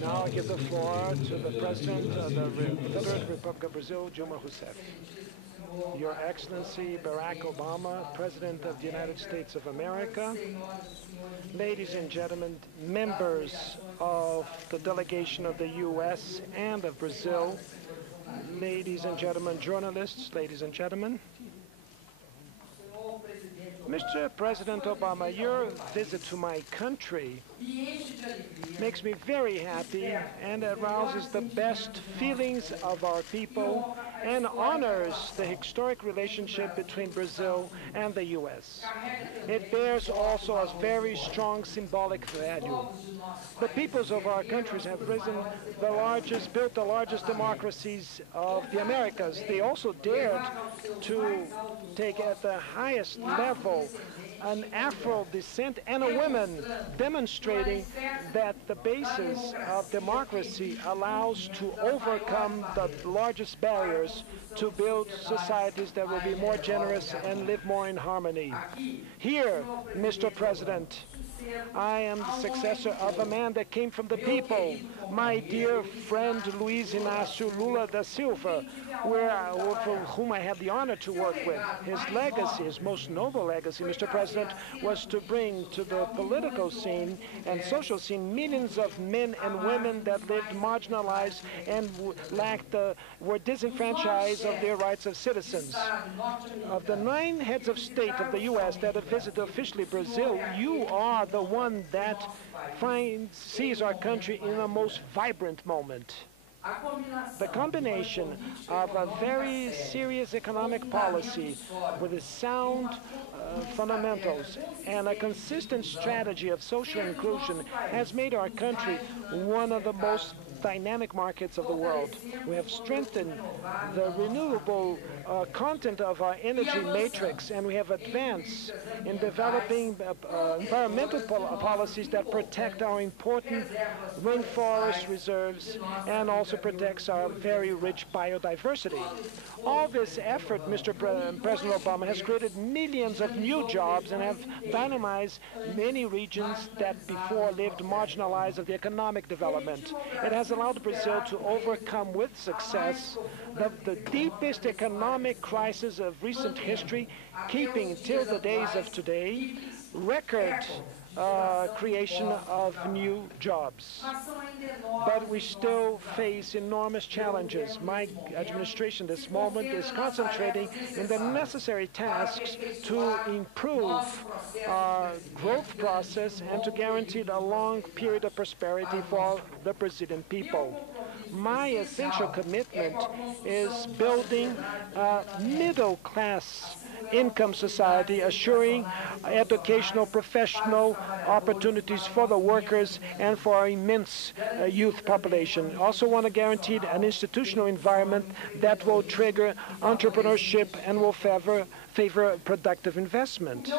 Now I give the floor to the President of the Federated Republic of Brazil, Dilma Rousseff. Your Excellency Barack Obama, President of the United States of America, ladies and gentlemen, members of the delegation of the U.S. and of Brazil, ladies and gentlemen, journalists, ladies and gentlemen. Mr. President Obama, your visit to my country makes me very happy and arouses the best feelings of our people and honors the historic relationship between Brazil and the U.S. It bears also a very strong symbolic value. The peoples of our countries have built the largest democracies of the Americas. They also dared to take at the highest level an Afro descent and a woman, demonstrating that the basis of democracy allows to overcome the largest barriers to build societies that will be more generous and live more in harmony. Here, Mr. President, I am the successor of a man that came from the people, my dear friend Luiz Inácio Lula da Silva, for whom I had the honor to work with. His legacy, his most noble legacy, Mr. President, was to bring to the political scene and social scene millions of men and women that lived marginalized and were disenfranchised of their rights as citizens. Of the 9 heads of state of the U.S. that have visited officially Brazil, you are the one that sees our country in a most vibrant moment. The combination of a very serious economic policy with its sound fundamentals and a consistent strategy of social inclusion has made our country one of the most dynamic markets of the world. We have strengthened the renewable content of our energy matrix, and we have advanced in developing environmental policies that protect our important rainforest reserves and also protects our very rich biodiversity. All this effort, Mr. President Obama, has created millions of new jobs and have dynamized many regions that before lived marginalized of the economic development. It has allowed Brazil to overcome with success the deepest economic crisis of recent history, keeping till the days of today record creation of new jobs. But we still face enormous challenges. My administration this moment is concentrating in the necessary tasks to improve our growth process and to guarantee a long period of prosperity for the Brazilian people. My essential commitment is building a middle-class income society, assuring educational, professional opportunities for the workers and for our immense youth population. Also want to guarantee an institutional environment that will trigger entrepreneurship and will favor productive investment.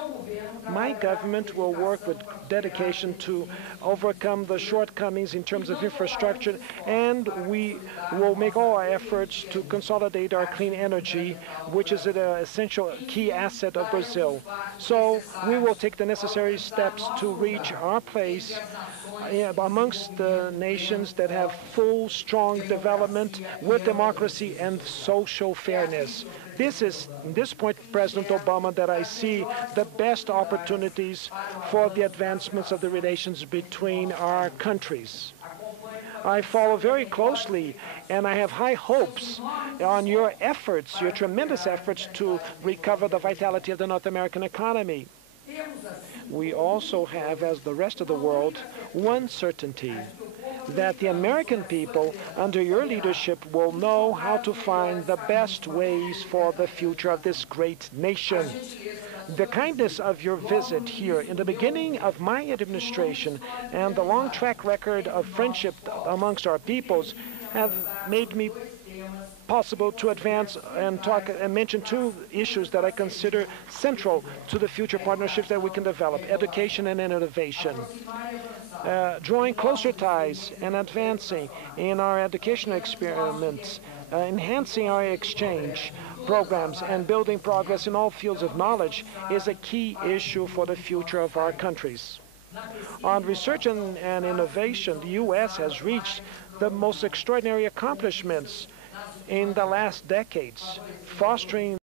My government will work with dedication to overcome the shortcomings in terms of infrastructure, and we will make all our efforts to consolidate our clean energy, which is an essential key asset of Brazil. So we will take the necessary steps to reach our place amongst the nations that have full, strong development with democracy and social fairness. This is, in this point, President Obama, that I see the best opportunities for the advancements of the relations between our countries. I follow very closely, and I have high hopes on your efforts, your tremendous efforts to recover the vitality of the North American economy. We also have, as the rest of the world, one certainty, that the American people, under your leadership, will know how to find the best ways for the future of this great nation. The kindness of your visit here in the beginning of my administration and the long track record of friendship amongst our peoples have made me possible to advance and talk and mention 2 issues that I consider central to the future partnerships that we can develop: education and innovation. Drawing closer ties and advancing in our educational experiments, enhancing our exchange programs and building progress in all fields of knowledge is a key issue for the future of our countries. On research and innovation, the U.S. has reached the most extraordinary accomplishments in the last decades, fostering